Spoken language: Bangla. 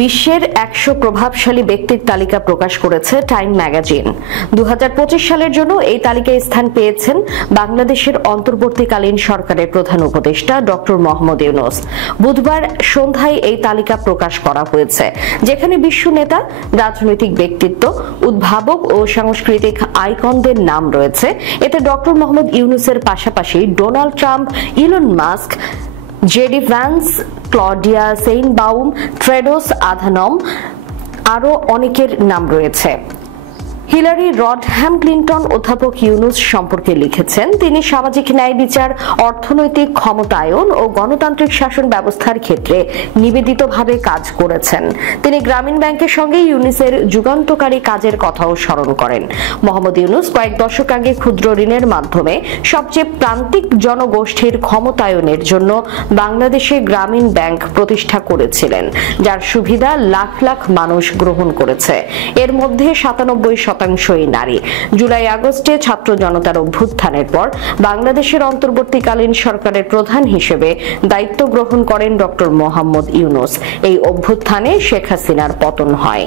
বিশ্বের 100 প্রভাবশালী ব্যক্তির তালিকা প্রকাশ করেছে টাইম ম্যাগাজিন। 2025 সালের জন্য এই তালিকায় স্থান পেয়েছেন বাংলাদেশের অন্তর্বর্তীকালীন সরকারের প্রধান উপদেষ্টা ডক্টর মোহাম্মদ ইউনূস। বুধবার সন্ধ্যায় এই তালিকা প্রকাশ করা হয়েছে, যেখানে বিশ্ব নেতা, রাজনৈতিক ব্যক্তিত্ব, উদ্ভাবক ও সাংস্কৃতিক আইকনদের নাম রয়েছে। এতে ডক্টর মোহাম্মদ ইউনূসের পাশাপাশি Donald Trump, Elon Musk, JD Vance, Claudia Sheinbaum, Tedros Adhanom আরও অনেকের নাম রয়েছে। হিলারি রডহ্যাম ক্লিন্টন অধ্যাপক ইউনূস সম্পর্কে লিখেছেন, তিনি সামাজিক ন্যায় বিচার, অর্থনৈতিক ক্ষমতায়ন ও গণতান্ত্রিক শাসন ব্যবস্থার ক্ষেত্রে নিবেদিতভাবে কাজ করেছেন। তিনি গ্রামীণ ব্যাংকের সঙ্গে ইউনূসের যুগান্তকারী কাজের কথাও স্মরণ করেন। মোহাম্মদ ইউনূস কয়েক দশক আগে ক্ষুদ্র ঋণের মাধ্যমে সবচেয়ে প্রান্তিক জনগোষ্ঠীর ক্ষমতায়নের জন্য বাংলাদেশে গ্রামীণ ব্যাংক প্রতিষ্ঠা করেছিলেন, যার সুবিধা লাখ লাখ মানুষ গ্রহণ করেছে। এর মধ্যে 97% নারী। জুলাই আগস্টে ছাত্র জনতার অভ্যুত্থানের পর বাংলাদেশের অন্তর্বর্তীকালীন সরকারের প্রধান হিসেবে দায়িত্ব গ্রহণ করেন ডক্টর মোহাম্মদ ইউনূস। এই অভ্যুত্থানে শেখ হাসিনার পতন হয়।